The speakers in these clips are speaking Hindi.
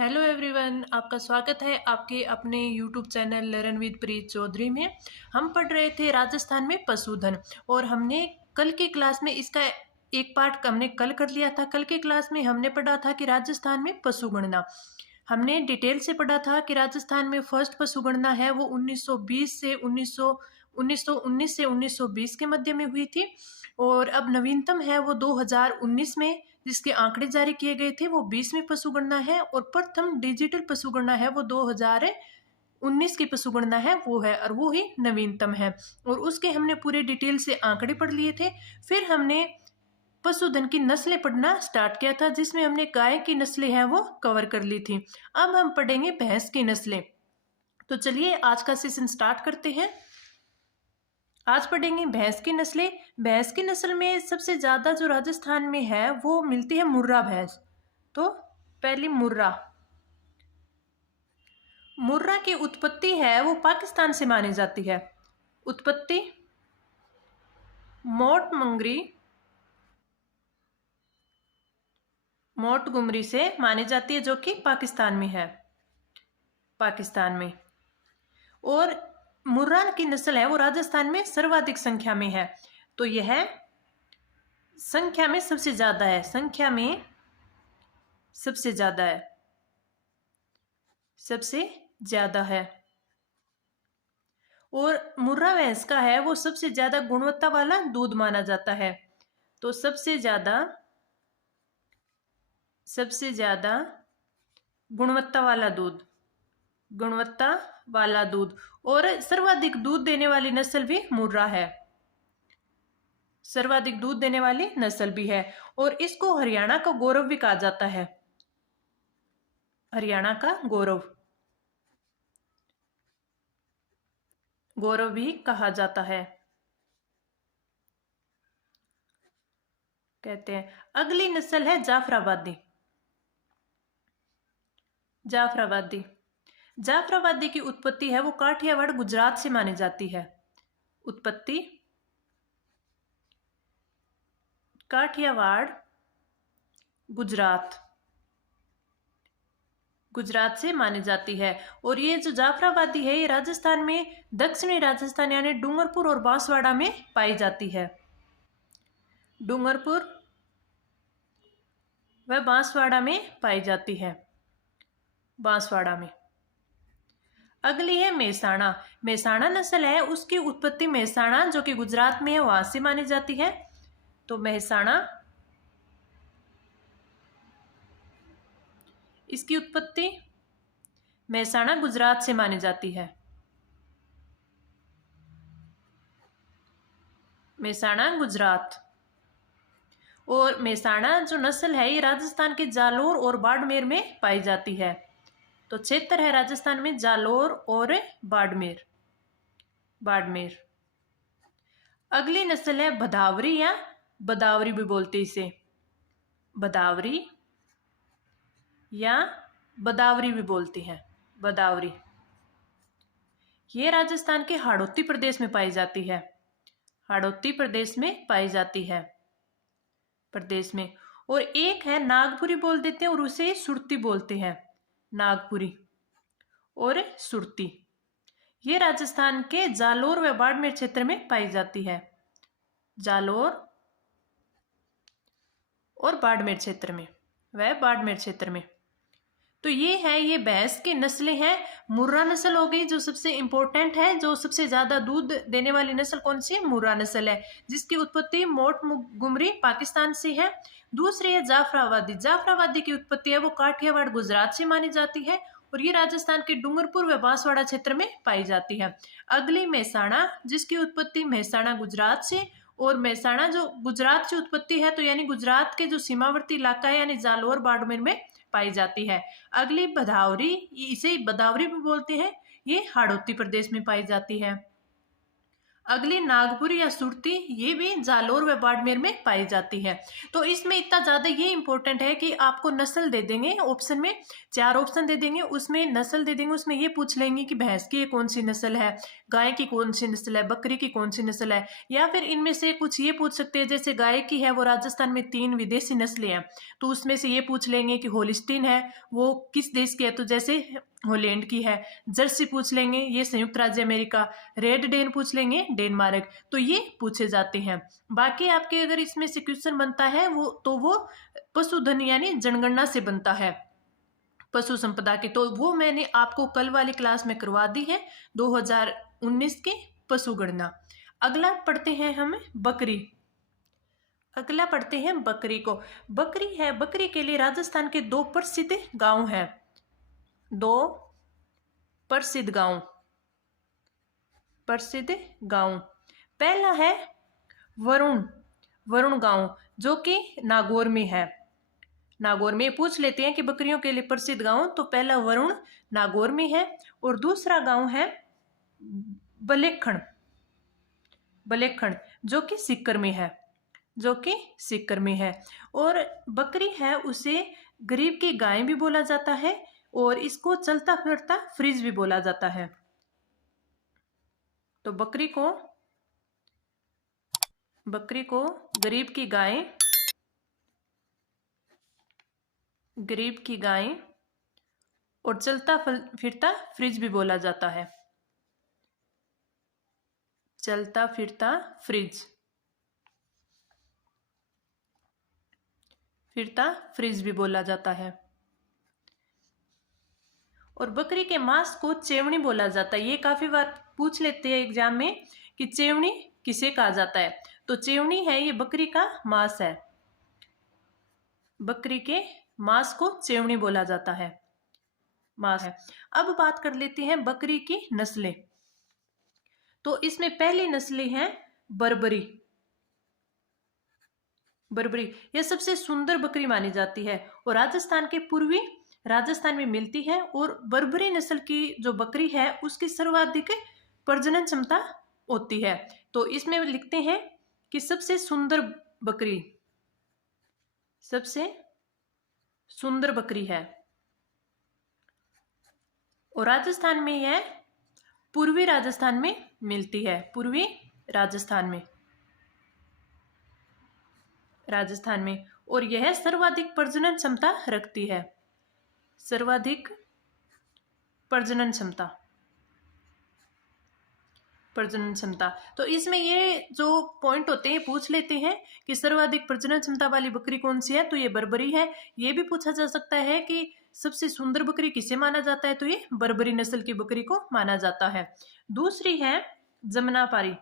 हेलो एवरीवन, आपका स्वागत है आपके अपने यूट्यूब चैनल लर्न विद प्रीत चौधरी में। हम पढ़ रहे थे राजस्थान में पशुधन और हमने कल की क्लास में इसका एक पार्ट हमने कल कर लिया था। कल की क्लास में हमने पढ़ा था कि राजस्थान में पशुगणना हमने डिटेल से पढ़ा था कि राजस्थान में फर्स्ट पशुगणना है वो 1920 से 1919 से 1920 के मध्य में हुई थी और अब नवीनतम है वो 2019 में जिसके आंकड़े जारी किए गए थे वो 20वीं पशुगणना है और प्रथम डिजिटल पशुगणना है वो 2019 की पशुगणना है वो है और वो ही नवीनतम है और उसके हमने पूरे डिटेल से आंकड़े पढ़ लिए थे। फिर हमने पशुधन की नस्लें पढ़ना स्टार्ट किया था जिसमें हमने गाय की नस्लें हैं वो कवर कर ली थी। अब हम पढ़ेंगे भैंस की नस्लें। तो चलिए आज का सेशन स्टार्ट करते हैं। आज पढ़ेंगे भैंस की नस्लें। भैंस की नस्ल में सबसे ज्यादा जो राजस्थान में है वो मिलती है मुर्रा भैंस। तो पहली मुर्रा की उत्पत्ति है वो पाकिस्तान से मानी जाती है। उत्पत्ति मोंटगोमरी से मानी जाती है जो कि पाकिस्तान में है। पाकिस्तान में और मुर्रा की नस्ल है वो राजस्थान में सर्वाधिक संख्या में है। तो यह संख्या में सबसे ज्यादा है। संख्या में सबसे ज्यादा है। सबसे ज्यादा है और मुर्रा भैंस का है वो सबसे ज्यादा गुणवत्ता वाला दूध माना जाता है। तो सबसे ज्यादा गुणवत्ता वाला दूध और सर्वाधिक दूध देने वाली नस्ल भी मुर्रा है। सर्वाधिक दूध देने वाली नस्ल भी है और इसको हरियाणा का गौरव भी कहा जाता है। हरियाणा का गौरव भी कहा जाता है कहते हैं। अगली नस्ल है जाफराबादी। जाफराबादी की उत्पत्ति है वो काठियावाड़ गुजरात से मानी जाती है। उत्पत्ति काठियावाड़ गुजरात से मानी जाती है और ये जो जाफराबादी है ये राजस्थान में दक्षिणी राजस्थान यानी डूंगरपुर और बांसवाड़ा में पाई जाती है। डूंगरपुर व बांसवाड़ा में पाई जाती है। बांसवाड़ा में। अगली है मेहसाणा नस्ल है उसकी उत्पत्ति मेहसाणा जो कि गुजरात में है वहां से मानी जाती है। तो मेहसाणा इसकी उत्पत्ति मेहसाणा गुजरात से मानी जाती है। मेहसाणा गुजरात। और मेहसाणा जो नस्ल है ये राजस्थान के जालोर और बाड़मेर में पाई जाती है। तो क्षेत्र है राजस्थान में जालोर और बाड़मेर। अगली नस्ल है भदावरी या बदावरी भी बोलते इसे। भदावरी या बदावरी भी बोलते हैं। बदावरी ये राजस्थान के हाड़ौती प्रदेश में पाई जाती है। हाड़ौती प्रदेश में पाई जाती है प्रदेश में। और एक है नागपुरी बोल देते हैं और उसे सुरती बोलते हैं। नागपुरी और सुरती ये राजस्थान के जालोर व बाड़मेर क्षेत्र में पाई जाती है। जालोर और बाड़मेर क्षेत्र में तो ये भैंस की नस्लें हैं। मुर्रा नस्ल हो गई जो सबसे इंपॉर्टेंट है। जो सबसे ज्यादा दूध देने वाली नस्ल कौन सी है? मुर्रा नस्ल है जिसकी उत्पत्ति मोंटगोमरी पाकिस्तान से है। दूसरी है जाफराबादी की उत्पत्ति है वो काठियावाड़ गुजरात से मानी जाती है और ये राजस्थान के डूंगरपुर व बांसवाड़ा क्षेत्र में पाई जाती है। अगली मेहसाणा जिसकी उत्पत्ति मेहसाणा गुजरात से और मेहसाणा जो गुजरात से उत्पत्ति है तो यानी गुजरात के जो सीमावर्ती इलाका है यानी जालोर बाड़मेर में पाई जाती है। अगली भदावरी इसे बदावरी भी बोलते हैं। ये हाड़ौती प्रदेश में पाई जाती है। अगली नागपुर या सुरती, ये भी जालोर व बाड़मेर में पाई जाती है। तो इसमें इतना ज़्यादा ये इंपॉर्टेंट है कि आपको नस्ल दे देंगे ऑप्शन में, 4 ऑप्शन दे देंगे, उसमें नस्ल दे देंगे, उसमें ये पूछ लेंगे कि भैंस की कौन सी नस्ल है, गाय की कौन सी नस्ल है, बकरी की कौन सी नस्ल है, या फिर इनमें से कुछ ये पूछ सकते हैं, जैसे गाय की है वो राजस्थान में 3 विदेशी नस्लें हैं, तो उसमें से ये पूछ लेंगे कि होलिस्टीन है वो किस देश की है, तो जैसे हॉलैंड की है। जर्सी पूछ लेंगे, ये संयुक्त राज्य अमेरिका। रेड डेन पूछ लेंगे, डेनमार्क। तो ये पूछे जाते हैं। बाकी आपके अगर इसमें से क्वेश्चन बनता है वो पशुधन यानी जनगणना से बनता है, पशु संपदा की, तो वो मैंने आपको कल वाली क्लास में करवा दी है, 2019 की पशु गणना। अगला पढ़ते हैं हम बकरी। अगला पढ़ते हैं बकरी को। बकरी है, बकरी के लिए राजस्थान के 2 प्रसिद्ध गांव हैं, 2 प्रसिद्ध गांव। पहला है वरुण गांव, जो कि नागौर में है। नागौर में पूछ लेते हैं कि बकरियों के लिए प्रसिद्ध गांव, तो पहला वरुण नागौर में है, और दूसरा गांव है बलेखण, जो कि सीकर में है। और बकरी है उसे गरीब की गाय भी बोला जाता है, और इसको चलता फिरता फ्रिज भी बोला जाता है। तो बकरी को गरीब की गाय और चलता फिरता फ्रिज भी बोला जाता है। चलता फिरता फ्रिज भी बोला जाता है। और बकरी के मांस को चेवनी बोला जाता है। ये काफी बार पूछ लेते हैं एग्जाम में कि चेवनी किसे कहा जाता है, तो चेवनी है ये बकरी का मांस है। बकरी के मांस को चेवनी बोला जाता है, मांस है। अब बात कर लेते हैं बकरी की नस्लें। तो इसमें पहली नस्लें हैं बर्बरी। यह सबसे सुंदर बकरी मानी जाती है और राजस्थान के पूर्वी राजस्थान में मिलती है। और बर्बरी नस्ल की जो बकरी है उसकी सर्वाधिक प्रजनन क्षमता होती है। तो इसमें लिखते हैं कि सबसे सुंदर बकरी है, और राजस्थान में यह पूर्वी राजस्थान में मिलती है, पूर्वी राजस्थान में, और यह सर्वाधिक प्रजनन क्षमता रखती है। सर्वाधिक प्रजनन क्षमता। तो इसमें ये जो पॉइंट होते हैं पूछ लेते हैं कि सर्वाधिक प्रजनन क्षमता वाली बकरी कौन सी है, तो ये बर्बरी है। ये भी पूछा जा सकता है कि सबसे सुंदर बकरी किसे माना जाता है, तो ये बर्बरी नस्ल की बकरी को माना जाता है। दूसरी है जमुनापारी।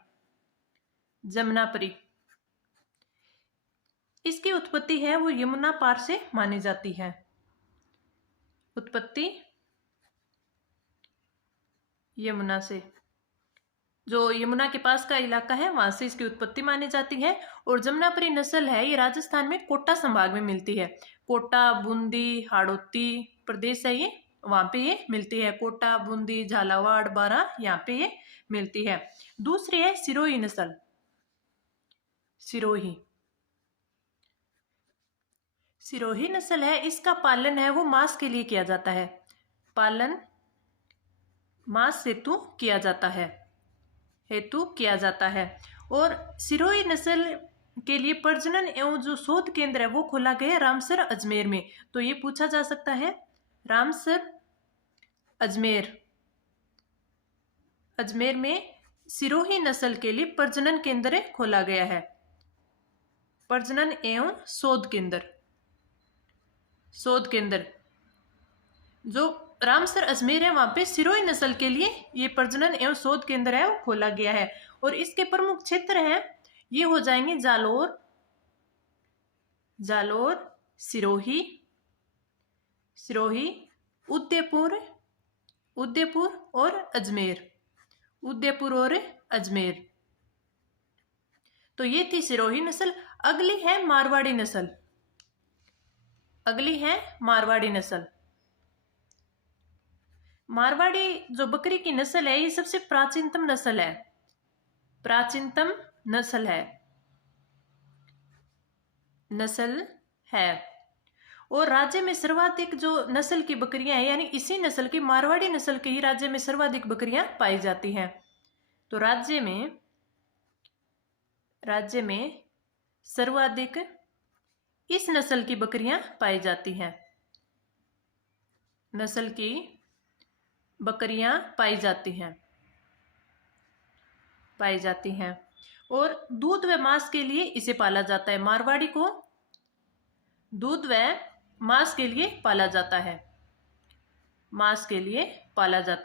इसकी उत्पत्ति है वो यमुना पार से मानी जाती है। उत्पत्ति यमुना से, जो यमुना के पास का इलाका है वहां से इसकी उत्पत्ति मानी जाती है। और जमुनापरी नस्ल है ये राजस्थान में कोटा संभाग में मिलती है। कोटा, बूंदी, हाड़ौती प्रदेश है ये, वहां पे ये मिलती है। कोटा, बूंदी, झालावाड़, बारां, यहाँ पे ये मिलती है। दूसरी है सिरोही नस्ल। सिरोही नस्ल है, इसका पालन है वो मांस के लिए किया जाता है। पालन मांस हेतु किया जाता है। और सिरोही नस्ल के लिए प्रजनन एवं जो शोध केंद्र है वो खोला गया है रामसर, अजमेर में। तो ये पूछा जा सकता है, रामसर, अजमेर में सिरोही नस्ल के लिए प्रजनन केंद्र खोला गया है। प्रजनन एवं शोध केंद्र जो रामसर, अजमेर है, वहां पे सिरोही नस्ल के लिए ये प्रजनन एवं शोध केंद्र है वो खोला गया है। और इसके प्रमुख क्षेत्र हैं ये हो जाएंगे जालोर, सिरोही, उदयपुर और अजमेर। तो ये थी सिरोही नस्ल। अगली है मारवाड़ी नस्ल। मारवाड़ी जो बकरी की नस्ल है ये सबसे प्राचीनतम नस्ल है। प्राचीनतम नस्ल है। और राज्य में सर्वाधिक जो नस्ल की बकरियां हैं, यानी इसी नस्ल की मारवाड़ी नस्ल के ही राज्य में सर्वाधिक बकरियां पाई जाती हैं। तो राज्य में सर्वाधिक इस नस्ल की बकरियां पाई जाती हैं। नस्ल की बकरियां पाई जाती हैं। और दूध व मांस के लिए इसे पाला जाता है। मारवाड़ी को दूध व मांस के लिए पाला जाता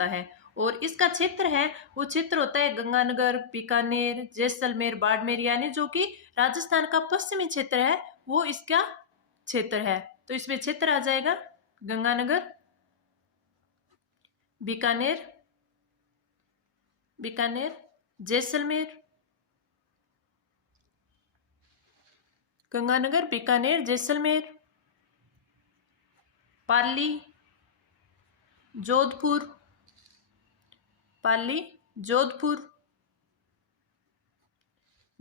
है। और इसका क्षेत्र है, वो क्षेत्र होता है गंगानगर, बीकानेर, जैसलमेर, बाड़मेर, यानी जो कि राजस्थान का पश्चिमी क्षेत्र है, वो इसका क्षेत्र है। तो इसमें क्षेत्र आ जाएगा गंगानगर, बीकानेर, जैसलमेर, गंगानगर, बीकानेर, जैसलमेर, पाली, जोधपुर,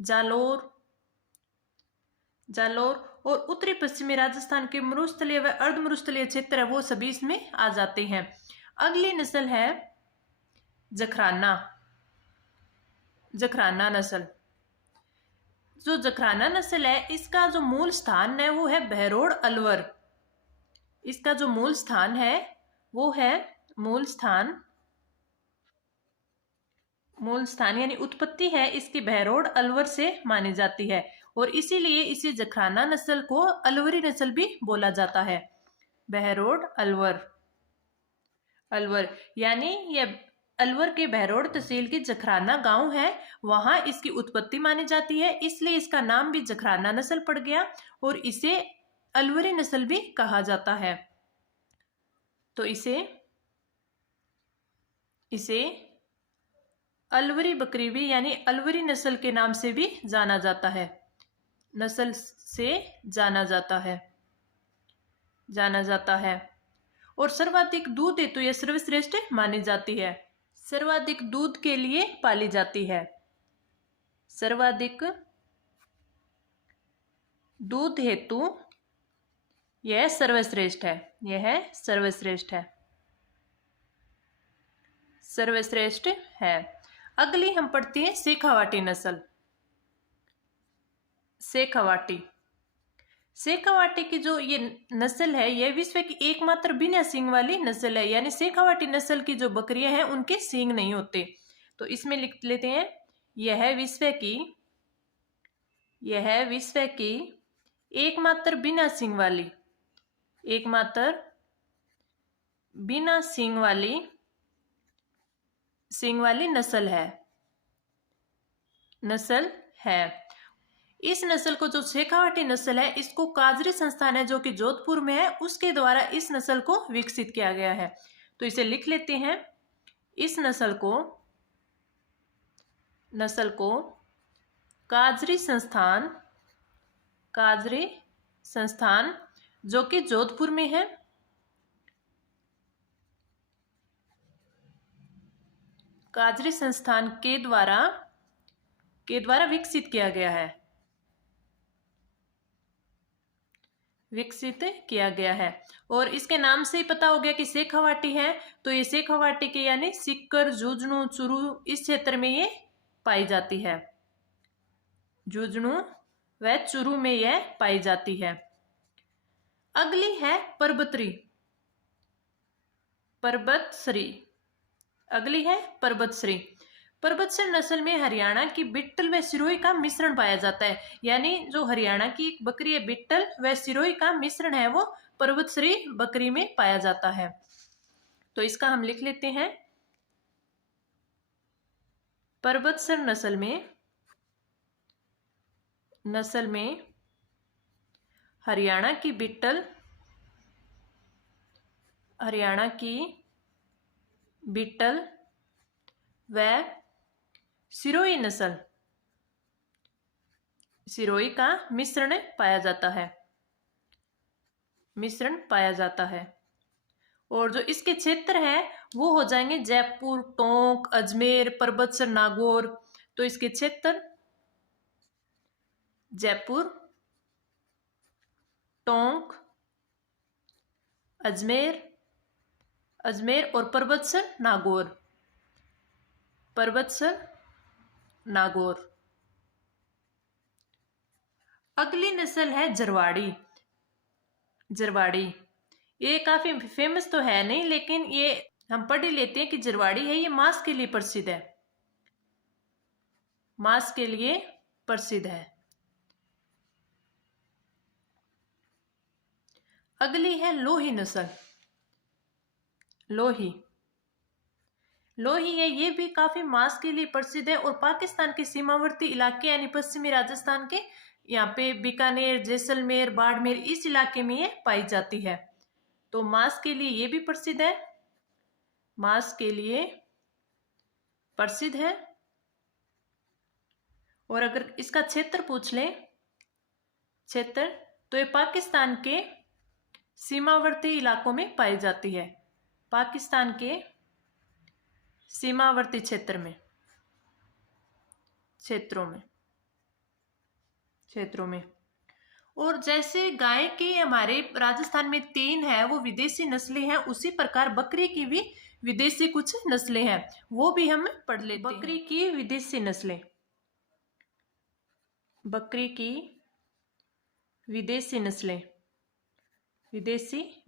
जालोर, और उत्तरी पश्चिमी राजस्थान के मरुस्थलीय व अर्धमरुस्थलीय क्षेत्र है, वो सभी इसमें आ जाते हैं। अगली नस्ल है जखराना नस्ल। जो जखराना नस्ल है, इसका जो मूल स्थान है वो है बहरोड, अलवर। इसका जो मूल स्थान है वो है मूल स्थान यानी उत्पत्ति है इसकी बहरोड, अलवर से मानी जाती है। और इसीलिए इसी जखराना नस्ल को अलवरी नस्ल भी बोला जाता है। बहरोड, अलवर यानी ये अलवर के बहरोड तहसील की जखराना गांव है, वहां इसकी उत्पत्ति मानी जाती है, इसलिए इसका नाम भी जखराना नस्ल पड़ गया और इसे अलवरी नस्ल भी कहा जाता है। तो इसे अलवरी बकरी भी यानी अलवरी नस्ल के नाम से भी जाना जाता है। और सर्वाधिक दूध हेतु यह सर्वश्रेष्ठ मानी जाती है। सर्वाधिक दूध के लिए पाली जाती है। सर्वाधिक दूध हेतु यह सर्वश्रेष्ठ है। अगली हम पढ़ते हैं शेखावाटी नस्ल। शेखावाटी की जो ये नस्ल है, यह विश्व की एकमात्र बिना सींग वाली नस्ल है। यानी शेखावाटी नस्ल की जो बकरियां हैं उनके सींग नहीं होते। तो इसमें लिख लेते हैं, यह विश्व की एकमात्र बिना सींग वाली नस्ल है। इस नस्ल को, जो शेखावाटी नस्ल है, इसको काजरी संस्थान है जो कि जोधपुर में है, उसके द्वारा इस नस्ल को विकसित किया गया है। तो इसे लिख लेते हैं, इस नस्ल को काजरी संस्थान जो कि जोधपुर में है, काजरी संस्थान के द्वारा विकसित किया गया है। और इसके नाम से ही पता हो गया कि शेखावाटी है। तो ये शेखावाटी के यानी सीकर, झुंझुनू, चूरू इस क्षेत्र में ये पाई जाती है। झुंझुनू व चूरू में यह पाई जाती है। अगली है परबतसरी नस्ल में हरियाणा की बिट्टल व सिरोही का मिश्रण पाया जाता है। यानी जो हरियाणा की बकरी है, बिट्टल व सिरोही का मिश्रण है, वो परबतसरी बकरी में पाया जाता है। तो इसका हम लिख लेते हैं, परबतसर नस्ल में हरियाणा की बिट्टल व सिरोही का मिश्रण पाया जाता है। और जो इसके क्षेत्र है वो हो जाएंगे जयपुर, टोंक, अजमेर, परबतसर, नागौर, तो इसके क्षेत्र जयपुर, टोंक, अजमेर, और परबतसर नागौर, नागौर। अगली नस्ल है जरवाड़ी। ये काफी फेमस तो है नहीं, लेकिन ये हम पढ़ ही लेते हैं कि जरवाड़ी है। ये मांस के लिए प्रसिद्ध है, मांस के लिए प्रसिद्ध है। अगली है लोही नस्ल। लोही है, ये भी काफी मांस के लिए प्रसिद्ध है और पाकिस्तान के सीमावर्ती इलाके यानी पश्चिमी राजस्थान के यहाँ पे बीकानेर, जैसलमेर, बाड़मेर इस इलाके में ये पाई जाती है। तो मांस के लिए ये भी प्रसिद्ध है, मांस के लिए प्रसिद्ध है। और अगर इसका क्षेत्र पूछ ले, क्षेत्र, तो ये पाकिस्तान के सीमावर्ती इलाकों में पाई जाती है, पाकिस्तान के सीमावर्ती क्षेत्रों में। और जैसे गाय के हमारे राजस्थान में 3 है वो विदेशी नस्लें हैं, उसी प्रकार बकरी की भी विदेशी कुछ नस्लें हैं, वो भी हम पढ़ लेते हैं। बकरी की विदेशी नस्लें, बकरी की विदेशी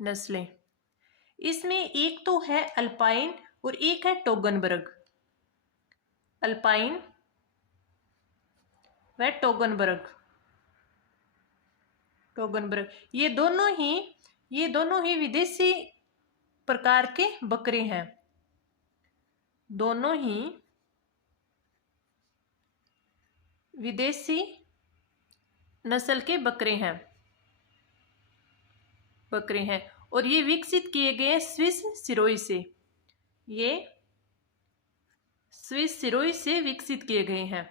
नस्लें, इसमें एक तो है अल्पाइन और एक है टोगनबर्ग। अल्पाइन व टोगनबर्ग, ये दोनों ही विदेशी प्रकार के बकरे हैं, दोनों ही विदेशी नस्ल के बकरे हैं और ये विकसित किए गए स्विस सिरोही से, ये स्विस सिरोही से विकसित किए गए हैं,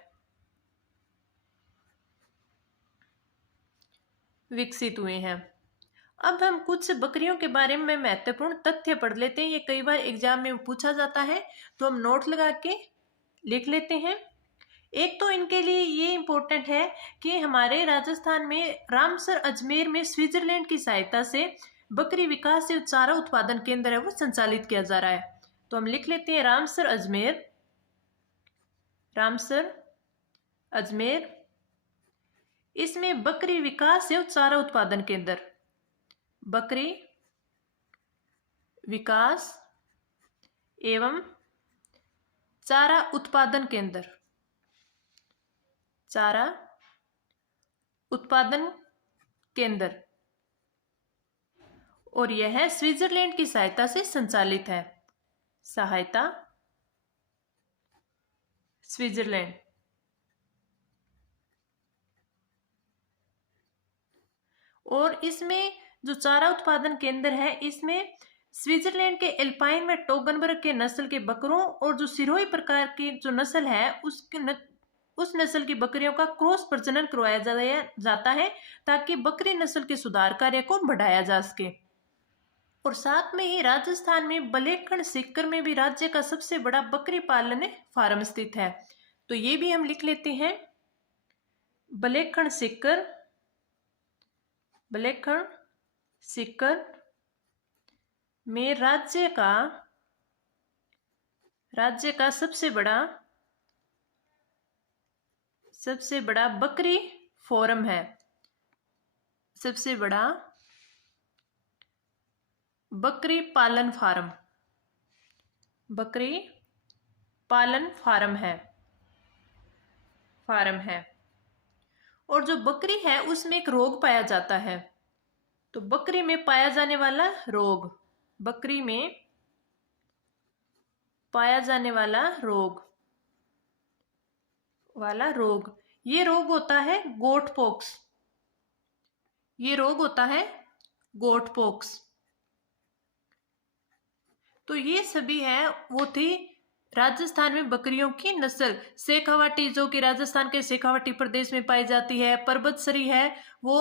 विकसित हुए हैं। अब हम कुछ बकरियों के बारे में महत्वपूर्ण तथ्य पढ़ लेते हैं, ये कई बार एग्जाम में पूछा जाता है, तो हम नोट लगा के लिख लेते हैं। एक तो इनके लिए ये इंपॉर्टेंट है कि हमारे राजस्थान में रामसर अजमेर में स्विट्जरलैंड की सहायता से बकरी विकास एवं चारा उत्पादन केंद्र है वो संचालित किया जा रहा है। तो हम लिख लेते हैं रामसर अजमेर, इसमें बकरी विकास एवं चारा उत्पादन केंद्र, बकरी विकास एवं चारा उत्पादन केंद्र, चारा उत्पादन केंद्र, और यह स्विट्जरलैंड की सहायता से संचालित है, सहायता स्विट्जरलैंड। और इसमें जो चारा उत्पादन केंद्र है, इसमें स्विट्जरलैंड के एल्पाइन व टोगनबर्ग के नस्ल के बकरों और जो सिरोही प्रकार की जो नस्ल है उस नस्ल की बकरियों का क्रॉस प्रजनन करवाया जाता है ताकि बकरी नस्ल के सुधार कार्य को बढ़ाया जा सके। और साथ में ही राजस्थान में बलेखण सीकर में भी राज्य का सबसे बड़ा बकरी पालन फार्म स्थित है, तो ये भी हम लिख लेते हैं। बलेखण सीकर में राज्य का सबसे बड़ा बकरी फोरम है, सबसे बड़ा बकरी पालन फार्म है। और जो बकरी है उसमें एक रोग पाया जाता है, तो बकरी में पाया जाने वाला रोग, ये रोग होता है गोट पॉक्स। तो ये सभी है वो थी राजस्थान में बकरियों की नस्ल। शेखावाटी जो कि राजस्थान के शेखावाटी प्रदेश में पाई जाती है, परबतसरी है वो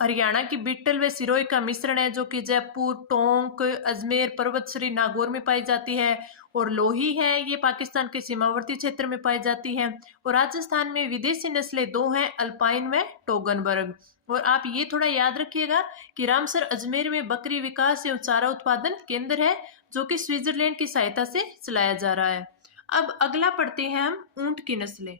हरियाणा की बीटल व सिरोही का मिश्रण है, जो कि जयपुर, टोंक, अजमेर, पर्वतश्री, नागौर में पाई जाती है। और लोही है, ये पाकिस्तान के सीमावर्ती क्षेत्र में पाई जाती है। और राजस्थान में विदेशी नस्लें दो हैं, अल्पाइन व टोगनबर्ग। और आप ये थोड़ा याद रखिएगा कि रामसर अजमेर में बकरी विकास एवं चारा उत्पादन केंद्र है, जो कि स्विट्जरलैंड की सहायता से चलाया जा रहा है। अब अगला पढ़ते हैं हम ऊंट की नस्लें।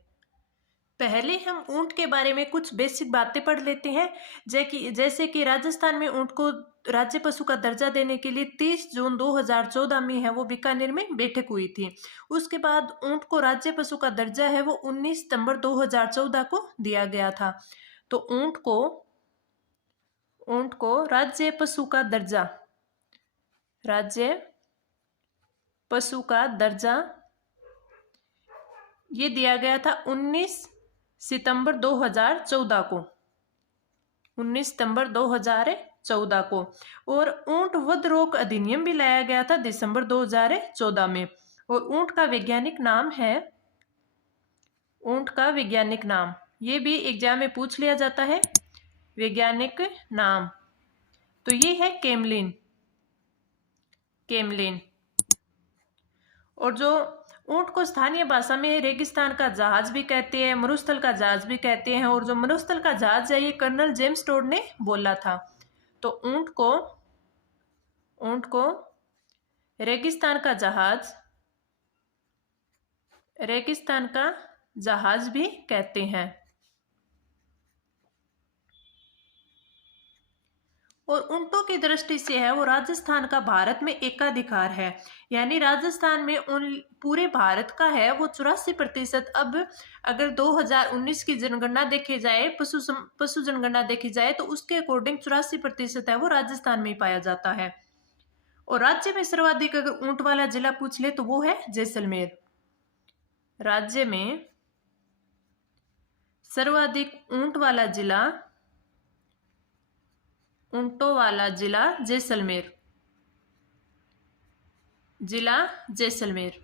पहले हम ऊंट के बारे में कुछ बेसिक बातें पढ़ लेते हैं। जैसे कि राजस्थान में ऊंट को राज्य पशु का दर्जा देने के लिए 30 जून 2014 में है वो बीकानेर में बैठक हुई थी। उसके बाद ऊंट को राज्य पशु का दर्जा है वो 19 सितंबर 2014 को दिया गया था। तो ऊंट को राज्य पशु का दर्जा, राज्य पशु का दर्जा ये दिया गया था 19 सितंबर 2014 को, 19 सितंबर 2014 को। और ऊंट वध रोग अधिनियम भी लाया गया था दिसंबर 2014 में। और ऊंट का वैज्ञानिक नाम है, ऊंट का वैज्ञानिक नाम ये भी एग्जाम में पूछ लिया जाता है, वैज्ञानिक नाम तो ये है कैमलिन, कैमलिन। और जो ऊंट को स्थानीय भाषा में रेगिस्तान का जहाज भी कहते हैं, मरुस्थल का जहाज भी कहते हैं। और जो मरुस्थल का जहाज है ये कर्नल जेम्स टोड ने बोला था। तो ऊंट को रेगिस्तान का जहाज, रेगिस्तान का जहाज भी कहते हैं। और ऊंटों की दृष्टि से है वो राजस्थान का भारत में एकाधिकार है, यानी राजस्थान में उन पूरे भारत का है वो 84%। अब अगर 2019 की जनगणना देखी जाए, पशु जनगणना देखी जाए तो उसके अकॉर्डिंग 84% है वो राजस्थान में ही पाया जाता है। और राज्य में सर्वाधिक अगर ऊंट वाला जिला पूछ ले तो वो है जैसलमेर। राज्य में सर्वाधिक ऊंट वाला जिला, ऊंटों वाला जिला जैसलमेर, जिला जैसलमेर।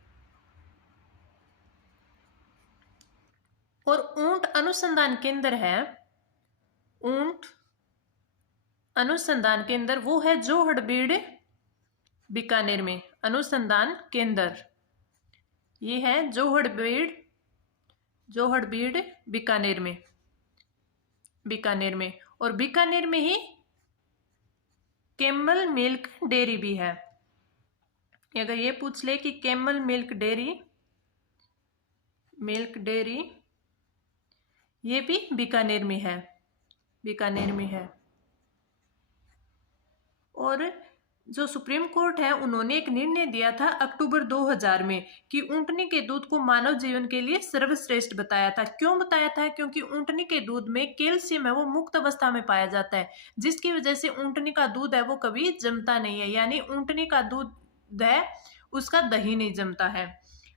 और ऊंट अनुसंधान केंद्र है, ऊंट अनुसंधान केंद्र वो है जोहड़बीड़ बीकानेर में, अनुसंधान केंद्र ये है जोहड़बीड़, जोहड़बीड़ बीकानेर में, बीकानेर में। और बीकानेर में ही कैमल मिल्क डेयरी भी है। अगर ये पूछ ले कि camel milk dairy, milk dairy ये भी बीकानेर में है, बीकानेर में है। और जो सुप्रीम कोर्ट है उन्होंने एक निर्णय दिया था अक्टूबर 2000 में कि ऊंटनी के दूध को मानव जीवन के लिए सर्वश्रेष्ठ बताया था। क्यों बताया था? क्योंकि ऊंटनी के दूध में कैल्शियम है वो मुक्त अवस्था में पाया जाता है, जिसकी वजह से ऊंटनी का दूध है वो कभी जमता नहीं है, यानी ऊंटनी का दूध है उसका दही नहीं जमता है।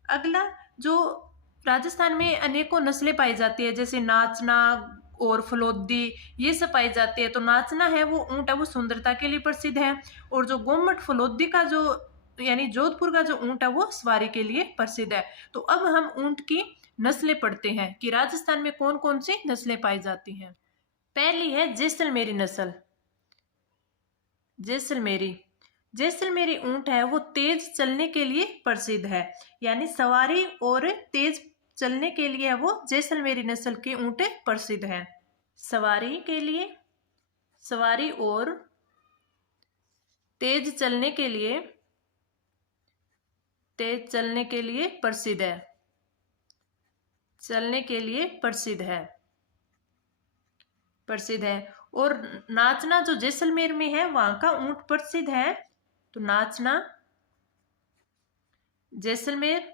अगला, जो राजस्थान में अनेकों नस्लें पाई जाती है, जैसे नाचना और फलोदी ये सब पाई जाती है। तो नाचना है वो ऊंट है वो सुंदरता के लिए प्रसिद्ध है। और जो गोमट फलोदी का जो यानी जोधपुर का जो ऊंट है वो सवारी के लिए प्रसिद्ध है। तो अब हम ऊंट की नस्लें पढ़ते हैं कि राजस्थान में कौन कौन सी नस्लें पाई जाती हैं। पहली है जैसलमेरी नस्ल, जैसलमेरी। जैसलमेरी ऊंट है वो तेज चलने के लिए प्रसिद्ध है, यानी सवारी और तेज चलने के लिए वो जैसलमेरी नस्ल के ऊंट प्रसिद्ध हैं। सवारी के लिए, सवारी और तेज चलने के लिए, तेज चलने के लिए प्रसिद्ध है, चलने के लिए प्रसिद्ध है, प्रसिद्ध है। और नाचना जो जैसलमेर में है वहां का ऊंट प्रसिद्ध है। तो नाचना जैसलमेर,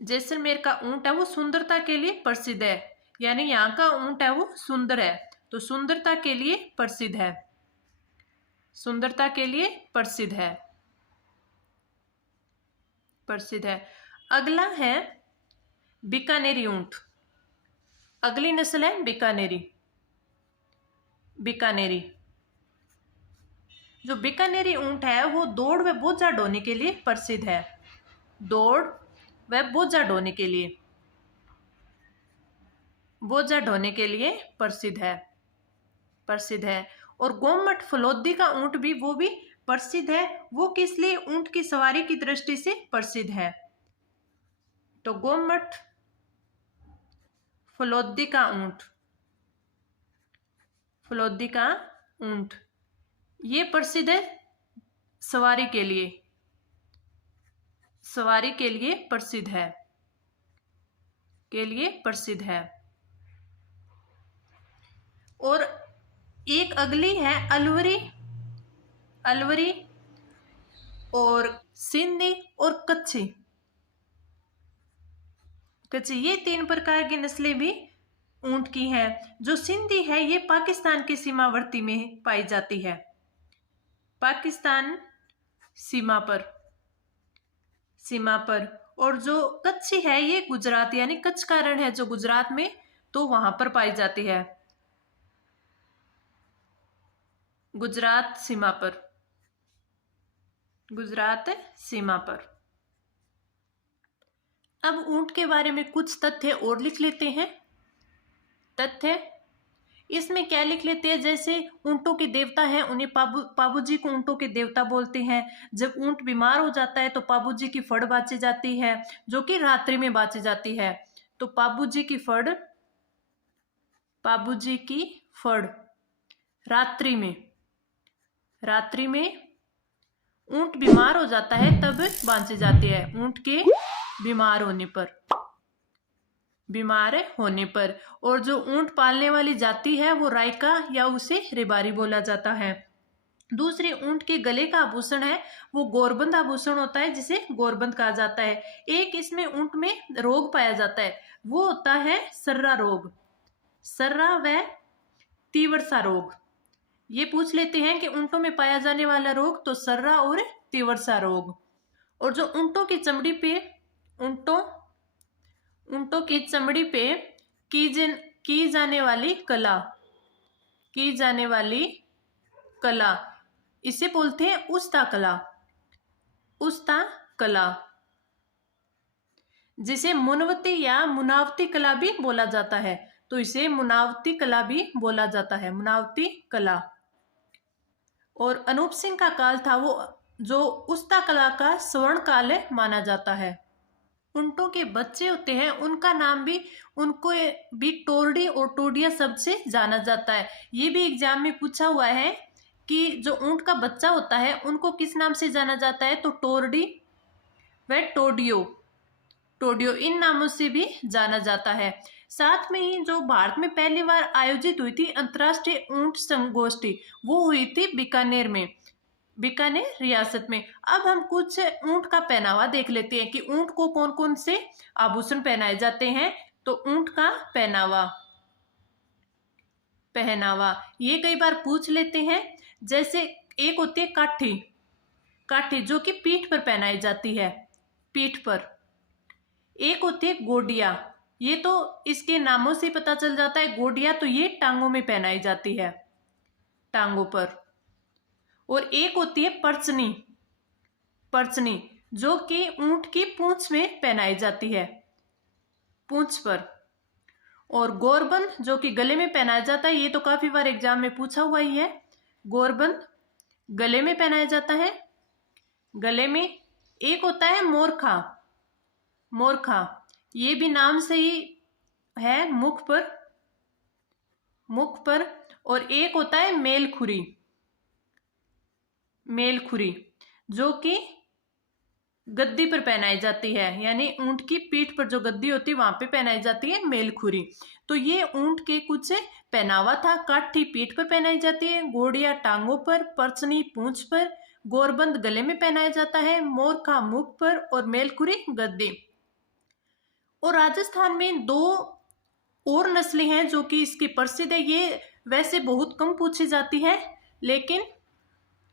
जैसलमेर का ऊंट है वो सुंदरता के लिए प्रसिद्ध है, यानी यहाँ का ऊंट है वो सुंदर है, तो सुंदरता के लिए प्रसिद्ध है, सुंदरता के लिए प्रसिद्ध है, प्रसिद्ध है। अगला है बीकानेरी ऊंट। अगली नस्ल है बीकानेरी, बीकानेरी। जो बीकानेरी ऊंट है वो दौड़ व बोझा ढोने के लिए प्रसिद्ध है, दौड़ व बोझा ढोने के लिए। बोझा ढोने के लिए प्रसिद्ध है। और गोमट फलोदी का ऊंट भी, वो भी प्रसिद्ध है। वो किस लिए? ऊंट की सवारी की दृष्टि से प्रसिद्ध है। तो गोमट फलोदी का ऊंट ये प्रसिद्ध है सवारी के लिए प्रसिद्ध है। और एक अगली है अलवरी और सिंधी और कच्छी। ये 3 प्रकार की नस्लें भी ऊंट की हैं। जो सिंधी है ये पाकिस्तान के सीमावर्ती में पाई जाती है, पाकिस्तान सीमा पर। और जो कच्छी है ये गुजरात, यानी कच्छ का रण है जो गुजरात में, तो वहां पर पाई जाती है, गुजरात सीमा पर। अब ऊंट के बारे में कुछ तथ्य और लिख लेते हैं। तथ्य इसमें क्या लिख लेते हैं? जैसे ऊंटों के देवता हैं, उन्हें पाबूजी को ऊंटों के देवता बोलते हैं। जब ऊंट बीमार हो जाता है तो पाबूजी की फड़ बाची जाती है, जो कि रात्रि में बाची जाती है। तो पाबूजी की फड़ रात्रि में ऊंट बीमार हो जाता है तब बांची जाती है, ऊंट के बीमार होने पर। और जो ऊंट पालने वाली जाति है वो रायका या उसे रेबारी बोला जाता है। दूसरे ऊंट के गले का आभूषण है वो गोरबंद आभूषण होता है, जिसे गोरबंद कहा जाता है। एक इसमें ऊंट में रोग पाया जाता है, वो होता है सर्रा व तीव्रता रोग। ये पूछ लेते हैं कि ऊंटों में पाया जाने वाला रोग, तो सर्रा और तीव्रता रोग। और जो ऊंटों की चमड़ी पे की जाने वाली कला इसे बोलते हैं उस्ता कला, जिसे मुनवती या मुनावती कला भी बोला जाता है। तो इसे मुनावती कला भी बोला जाता है, मुनावती कला। और अनूप सिंह का काल था वो जो उस्ता कला का स्वर्ण काल माना जाता है। ऊंटों के बच्चे होते हैं उनको भी टोरडी और टोडिया शब्द से जाना जाता है। ये भी एग्जाम में पूछा हुआ है कि जो ऊंट का बच्चा होता है उनको किस नाम से जाना जाता है, तो टोरडी व टोडियो इन नामों से भी जाना जाता है। साथ में ही जो भारत में पहली बार आयोजित हुई थी अंतर्राष्ट्रीय ऊंट संगोष्ठी, वो हुई थी बीकानेर रियासत में। अब हम कुछ ऊंट का पहनावा देख लेते हैं कि ऊंट को कौन कौन से आभूषण पहनाए जाते हैं। तो ऊंट का पहनावा ये कई बार पूछ लेते हैं। जैसे एक होती है काठी जो कि पीठ पर पहनाई जाती है, पीठ पर। एक होती है गोडिया, ये तो इसके नामों से पता चल जाता है। गोडिया तो ये टांगों में पहनाई जाती है, टांगों पर। और एक होती है परचनी जो कि ऊंट की पूंछ में पहनाई जाती है, पूंछ पर। और गोरबंद जो कि गले में पहनाया जाता है, ये तो काफी बार एग्जाम में पूछा हुआ ही है। गोरबंद गले में पहनाया जाता है, गले में। एक होता है मोरखा, ये भी नाम से ही है, मुख पर। और एक होता है मेलखुरी जो कि गद्दी पर पहनाई जाती है, यानी ऊंट की पीठ पर जो गद्दी होती है वहां पे पहनाई जाती है मेलखुरी। तो ये ऊंट के कुछ पहनावा था। काठी पीठ पर पहनाई जाती है, घोड़िया टांगों पर, परचनी पूंछ पर, गोरबंद गले में पहनाया जाता है, मोरखा मुख पर और मेलखुरी गद्दी। और राजस्थान में 2 और नस्लें हैं जो कि इसकी प्रसिद्ध है। ये वैसे बहुत कम पूछी जाती है, लेकिन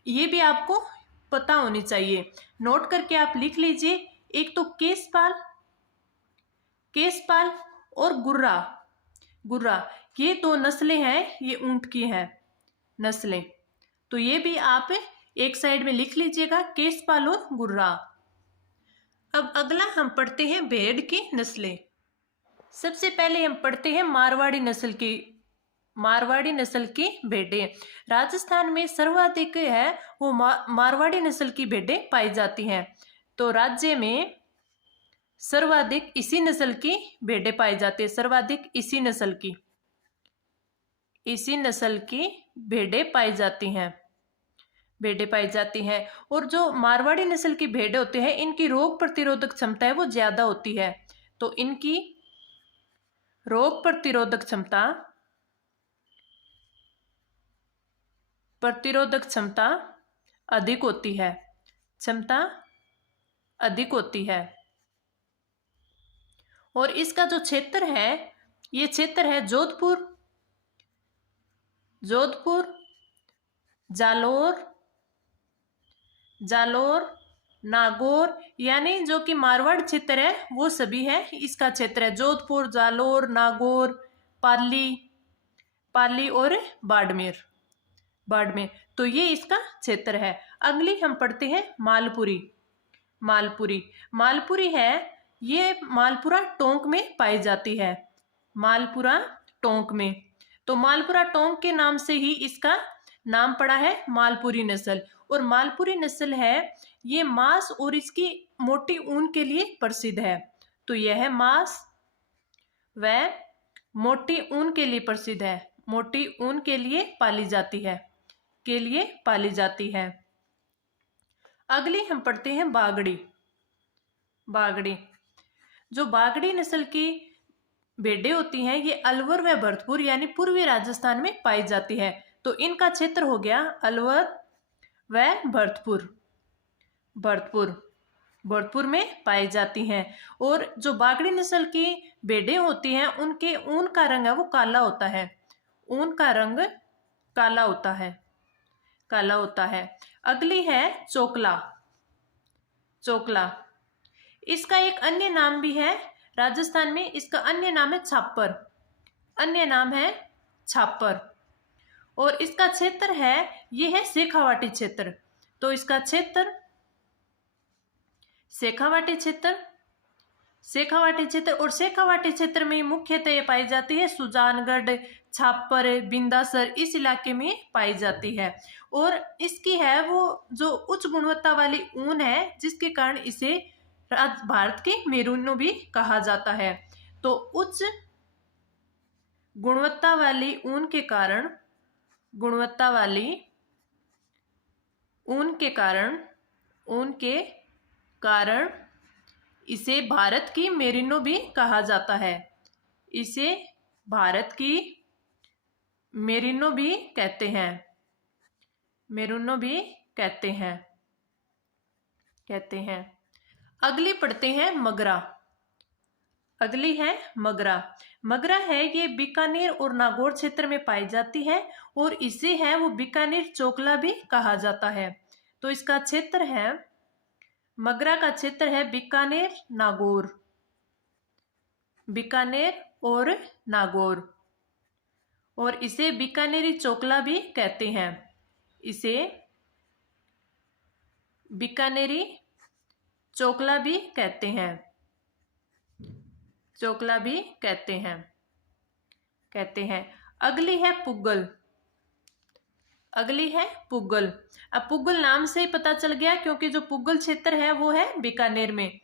ये भी आपको पता होनी चाहिए, नोट करके आप लिख लीजिए। एक तो केसपाल और गुर्रा, ये 2 नस्लें हैं, ये ऊंट की हैं नस्लें। तो ये भी आप एक साइड में लिख लीजिएगा, केसपाल और गुर्रा। अब अगला हम पढ़ते हैं भेड़ की नस्लें। सबसे पहले हम पढ़ते हैं मारवाड़ी नस्ल की भेड़ें। राजस्थान में सर्वाधिक है वो मारवाड़ी नस्ल की भेड़ें पाई जाती हैं। तो राज्य में सर्वाधिक इसी नस्ल की भेड़ें पाई जाती है। सर्वाधिक इसी नस्ल की भेड़ें पाई जाती हैं। और जो मारवाड़ी नस्ल की भेड़ें होते हैं, इनकी रोग प्रतिरोधक क्षमता है वो ज्यादा होती है। तो इनकी रोग प्रतिरोधक क्षमता अधिक होती है। और इसका जो क्षेत्र है, ये क्षेत्र है जोधपुर, जालोर, नागौर, यानी जो कि मारवाड़ क्षेत्र है वो सभी है इसका क्षेत्र है। जोधपुर, जालोर, नागौर, पाली और बाड़मेर। तो ये इसका क्षेत्र है। अगली हम पढ़ते हैं मालपुरी है, ये मालपुरा टोंक में पाई जाती है। तो मालपुरा टोंक के नाम से ही इसका नाम पड़ा है मालपुरी नस्ल। और मालपुरी नस्ल है ये मांस और इसकी मोटी ऊन के लिए प्रसिद्ध है। तो यह मांस व मोटी ऊन के लिए प्रसिद्ध है। मोटी ऊन के लिए पाली जाती है। अगली हम पढ़ते हैं बागड़ी। जो बागड़ी नस्ल की भेड़ें होती हैं ये अलवर व भरतपुर यानी पूर्वी राजस्थान में पाई जाती है। तो इनका क्षेत्र हो गया अलवर व भरतपुर में पाई जाती हैं। और जो बागड़ी नस्ल की भेड़ें होती हैं उनके ऊन का रंग है वो काला होता है। अगली है चोकला। इसका एक अन्य नाम भी है राजस्थान में, इसका अन्य नाम है छापर। और इसका क्षेत्र है ये है शेखावाटी क्षेत्र। तो इसका क्षेत्र शेखावाटी क्षेत्र में मुख्यतः ये पाई जाती है सुजानगढ़, छापर, बिंदासर, इस इलाके में पाई जाती है। और इसकी है वो जो उच्च गुणवत्ता वाली ऊन है, जिसके कारण इसे भारत के मेरुन्नो भी कहा जाता है। तो उच्च गुणवत्ता वाली ऊन के कारण इसे भारत की मेरिनो भी कहा जाता है। इसे भारत की मेरिनो भी कहते हैं। अगली पढ़ते हैं मगरा। मगरा है ये बीकानेर और नागौर क्षेत्र में पाई जाती है। और इसे है वो बीकानेर चोकला भी कहा जाता है। तो इसका क्षेत्र है, मगरा का क्षेत्र है बीकानेर और नागौर। और इसे बीकानेरी चोकला भी कहते हैं। अगली है पुग्गल। अब पुग्गल नाम से ही पता चल गया, क्योंकि जो पुग्गल क्षेत्र है वो है बीकानेर में।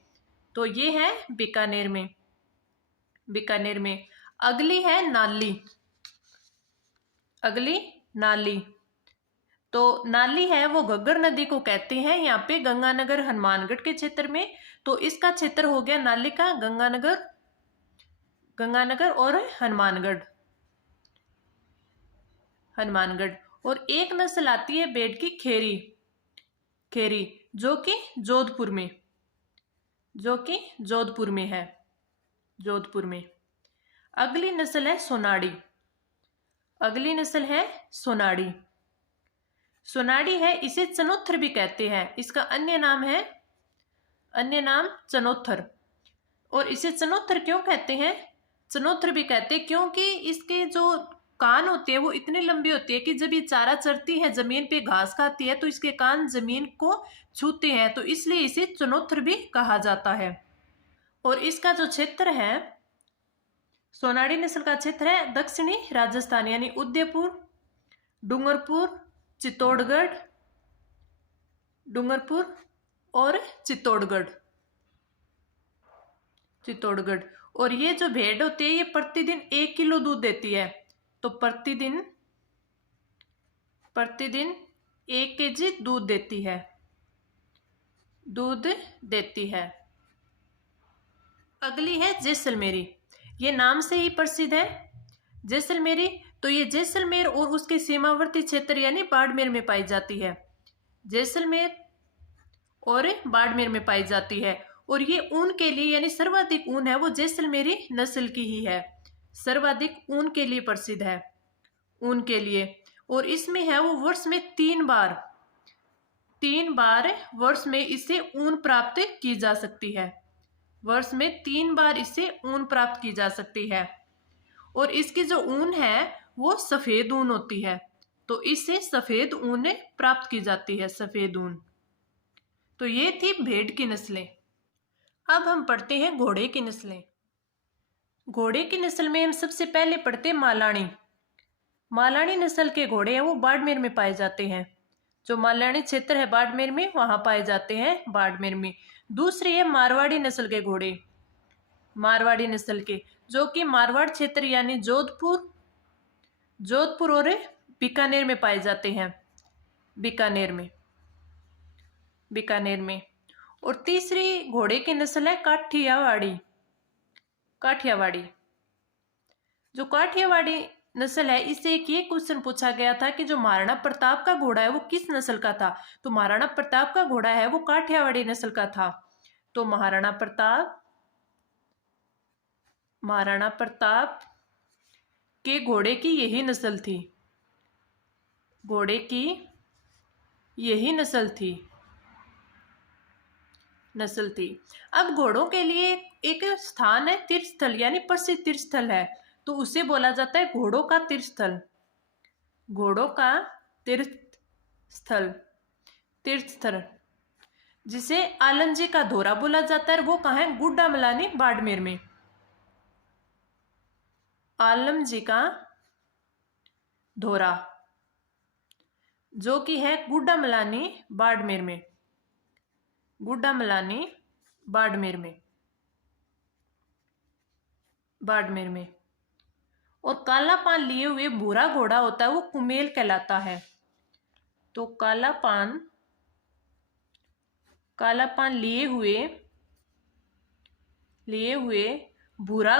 तो ये है बीकानेर में। अगली है नाली। तो नाली है वो घग्गर नदी को कहते हैं यहाँ पे गंगानगर हनुमानगढ़ के क्षेत्र में। तो इसका क्षेत्र हो गया नाली का गंगानगर और हनुमानगढ़। और एक नस्ल आती है भेड़ की खेरी, जो कि जोधपुर में है। अगली नस्ल है सोनाड़ी है, इसे चनोथर भी कहते हैं। इसका अन्य नाम चनोथर। और इसे चनोथर क्यों कहते हैं? चनोथर भी कहते हैं क्योंकि इसके जो कान होती है वो इतनी लंबी होती है कि जब ये चारा चरती है, जमीन पे घास खाती है, तो इसके कान जमीन को छूते हैं। तो इसलिए इसे चनोथर भी कहा जाता है। और इसका जो क्षेत्र है सोनाड़ी नस्ल का क्षेत्र है दक्षिणी राजस्थान यानी उदयपुर, डूंगरपुर, चित्तौड़गढ़, डूंगरपुर और चित्तौड़गढ़। चित्तौड़गढ़। और ये जो भेड़ होती है ये प्रतिदिन 1 किलो दूध देती है। तो प्रतिदिन 1 केजी दूध देती है, दूध देती है। अगली है जैसलमेरी। ये नाम से ही प्रसिद्ध है जैसलमेरी। तो ये जैसलमेर और उसके सीमावर्ती क्षेत्र यानी बाड़मेर में पाई जाती है। जैसलमेर और बाड़मेर में पाई जाती है। और ये ऊन के लिए यानी सर्वाधिक ऊन है वो जैसलमेरी नस्ल की ही है। सर्वाधिक ऊन के लिए प्रसिद्ध है, ऊन के लिए। और इसमें है वो वर्ष में 3 बार वर्ष में इससे ऊन प्राप्त की जा सकती है। वर्ष में 3 बार इससे ऊन प्राप्त की जा सकती है। और इसकी जो ऊन है वो सफेद ऊन होती है। तो इससे सफेद ऊन प्राप्त की जाती है, सफेद ऊन। तो ये थी भेड़ की नस्लें। अब हम पढ़ते हैं घोड़े की नस्लें। घोड़े की नस्ल में हम सबसे पहले पढ़ते हैं मालानी। मालानी नस्ल के घोड़े हैं वो बाड़मेर में पाए जाते हैं। जो मालानी क्षेत्र है बाड़मेर में, वहां पाए जाते हैं, बाड़मेर में। दूसरी है मारवाड़ी नस्ल के घोड़े, मारवाड़ी नस्ल के, जो कि मारवाड़ क्षेत्र यानी जोधपुर और बीकानेर में पाए जाते हैं, बीकानेर में। और तीसरी घोड़े की नस्ल है काठियावाड़ी। जो काठियावाड़ी नस्ल है, इससे एक ये क्वेश्चन पूछा गया था कि जो महाराणा प्रताप का घोड़ा है वो किस नस्ल का था। तो महाराणा प्रताप का घोड़ा है वो काठियावाड़ी नस्ल का था। तो महाराणा प्रताप के घोड़े की यही नस्ल थी, घोड़े की यही नस्ल थी। अब घोड़ों के लिए एक स्थान है तीर्थस्थल यानी प्रसिद्ध तीर्थस्थल है। तो उसे बोला जाता है घोड़ों का तीर्थस्थल, घोड़ों का तीर्थस्थल, जिसे आलमजी का धोरा बोला जाता है। वो कहाँ है? गुड्डामलानी बाड़मेर में। आलमजी का धोरा जो कि है गुड्डामलानी बाड़मेर में, गुड्डामलानी बाड़मेर में। और काला पान लिए हुए भूरा घोड़ा होता है वो कुमेल कहलाता है। तो काला पान लिए हुए भूरा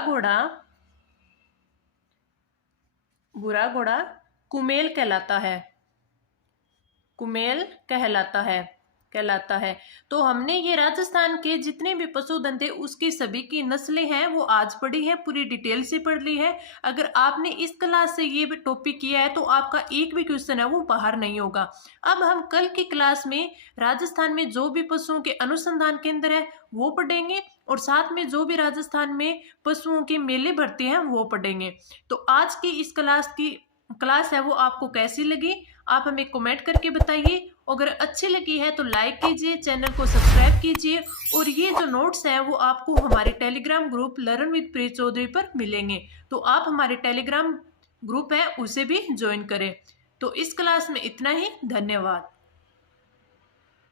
घोड़ा कुमेल कहलाता है। तो हमने ये राजस्थान के जितने भी पशुधन थे उसकी सभी की नस्लें हैं वो आज पढ़ी है, पूरी डिटेल से पढ़ ली है। अगर आपने इस क्लास से ये भी टॉपिक किया है तो आपका एक भी क्वेश्चन है वो बाहर नहीं होगा। अब हम कल की क्लास में राजस्थान में जो भी पशुओं के अनुसंधान केंद्र है वो पढ़ेंगे और साथ में जो भी राजस्थान में पशुओं के मेले भरते हैं वो पढ़ेंगे। तो आज की इस क्लास है वो आपको कैसी लगी आप हमें कमेंट करके बताइए। अगर अच्छी लगी है तो लाइक कीजिए, चैनल को सब्सक्राइब कीजिए। और ये जो नोट्स हैं वो आपको हमारे टेलीग्राम ग्रुप लर्न विद प्रीत चौधरी पर मिलेंगे। तो आप हमारे टेलीग्राम ग्रुप है उसे भी ज्वाइन करें। तो इस क्लास में इतना ही, धन्यवाद।